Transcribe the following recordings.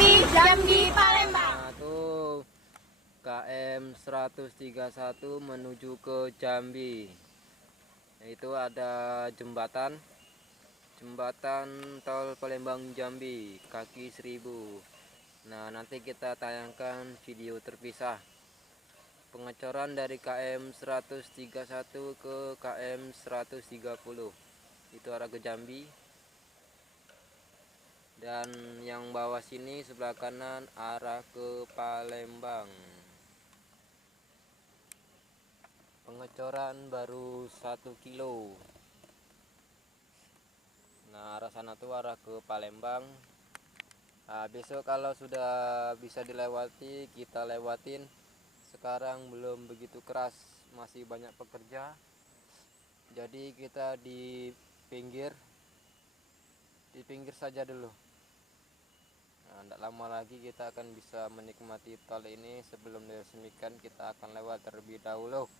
Jambi Palembang. Nah, tuh KM 131 menuju ke Jambi. Itu ada jembatan tol Palembang Jambi kaki 1000. Nah, nanti kita tayangkan video terpisah pengecoran dari KM 131 ke KM 130. Itu arah ke Jambi. Dan yang bawah sini sebelah kanan arah ke Palembang. Pengecoran baru 1 kilo. Nah, arah sana tuh arah ke Palembang. Nah, besok kalau sudah bisa dilewati kita lewatin. Sekarang belum begitu keras, masih banyak pekerja. Jadi kita di pinggir saja dulu. Nah, tidak lama lagi kita akan bisa menikmati tol ini. Sebelum diresmikan kita akan lewat terlebih dahulu.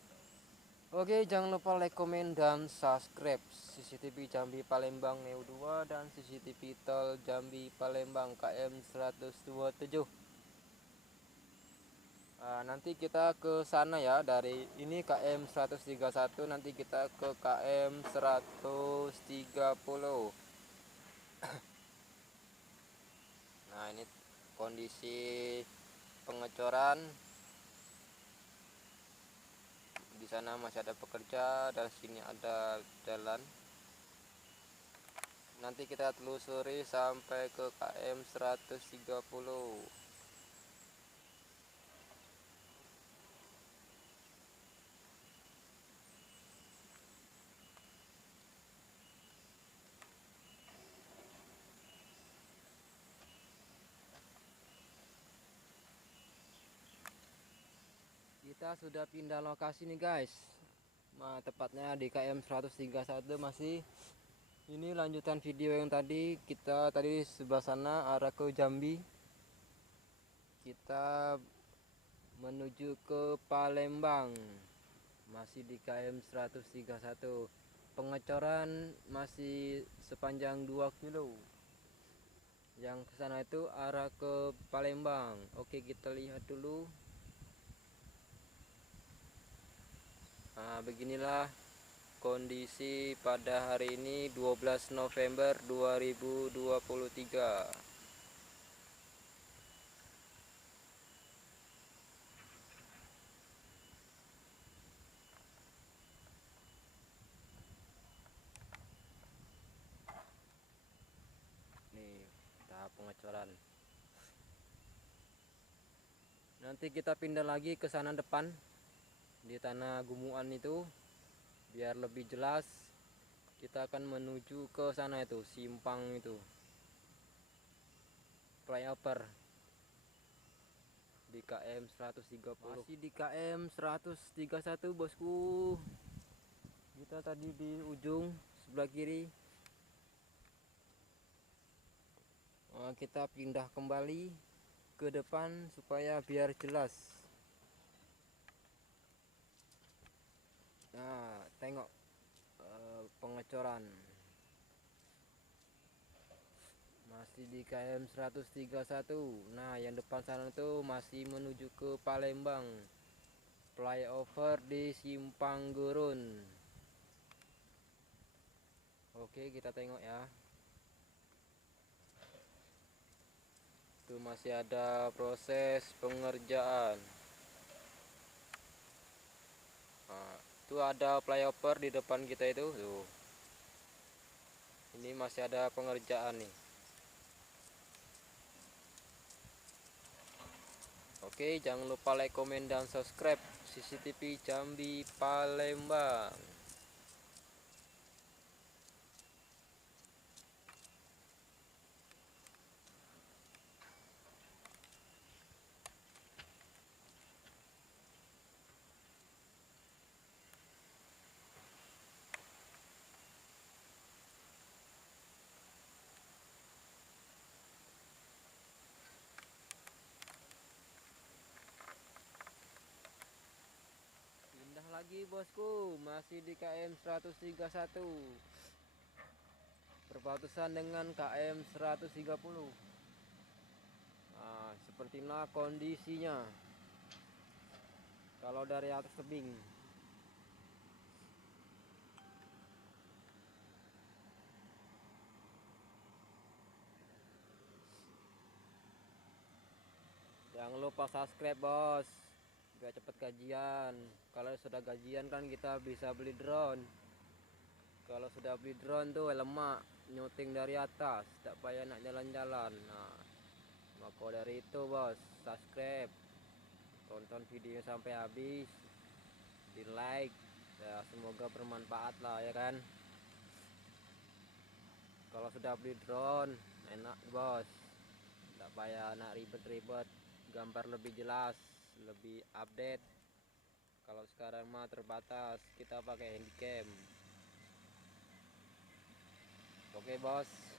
Oke, jangan lupa like, komen, dan subscribe CCTV Jambi Palembang Neo 2 dan CCTV Tol Jambi Palembang KM 127. Nanti kita ke sana ya, dari ini KM 131, nanti kita ke KM 130. Nah, ini kondisi pengecoran. Di sana masih ada pekerja dan sini ada jalan. Nanti kita telusuri sampai ke KM 130. Kita sudah pindah lokasi nih guys. Nah, tepatnya di KM 131 masih. Ini lanjutan video yang tadi. Kita tadi sebelah sana arah ke Jambi. Kita menuju ke Palembang. Masih di KM 131. Pengecoran masih sepanjang 2 kilo. Yang ke sana itu arah ke Palembang. Oke, kita lihat dulu. Nah, beginilah kondisi pada hari ini 12 November 2023. Nih, tahap pengecoran. Nanti kita pindah lagi ke sana depan di tanah gumuan itu biar lebih jelas. Kita akan menuju ke sana itu, simpang itu, flyover di KM 130. Masih di KM 131 bosku. Kita tadi di ujung sebelah kiri. Kita pindah kembali ke depan supaya biar jelas. Nah, tengok pengecoran masih di KM 131. Nah, yang depan sana itu masih menuju ke Palembang, flyover di Simpang Gurun. Oke, kita tengok ya. Itu masih ada proses pengerjaan. Nah, itu ada flyover di depan kita itu tuh. Ini masih ada pengerjaan nih. Oke, jangan lupa like, komen, dan subscribe CCTV Jambi Palembang. Pindah lagi bosku, masih di KM 131. Berbatasan dengan KM 130. seperti inilah kondisinya kalau dari atas tebing. Jangan lupa subscribe bos, biar cepet gajian. Kalau sudah gajian kan kita bisa beli drone. Kalau sudah beli drone tuh lemak, nyuting dari atas, tak payah nak jalan-jalan. Nah, maka dari itu bos, subscribe, tonton videonya sampai habis, di like, ya semoga bermanfaat lah ya kan. Kalau sudah beli drone enak bos, tak payah nak ribet-ribet, gambar lebih jelas, lebih update. Kalau sekarang mah terbatas, kita pakai handycam. Oke bos.